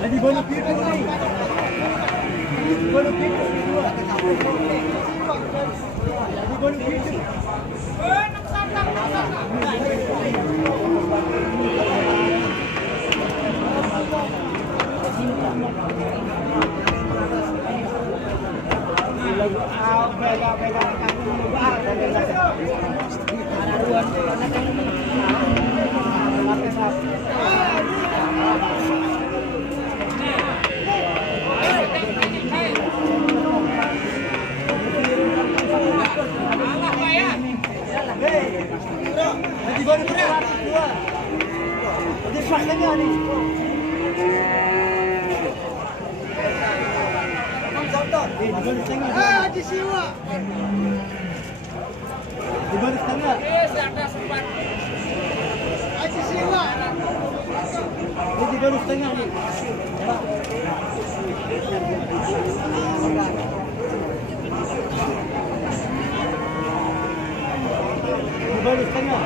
Lagi bonus itu nih. Bonus itu dua. Lagi bonus itu. Lagi bonus dua. Jadi pasangnya nih. Di siwa. Di baris tengah. Di siwa. Di baris tengah nih. Di baris tengah.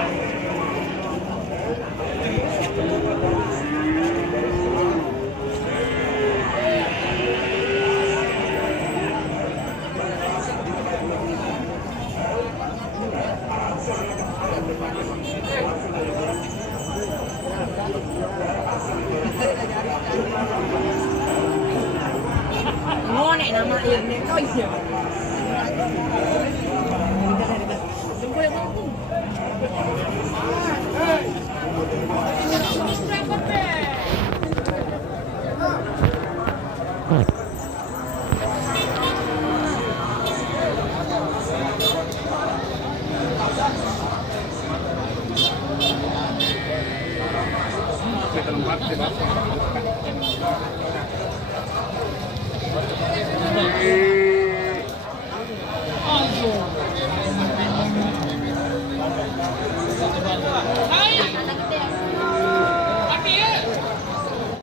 Ngonek nama ini, oh iya.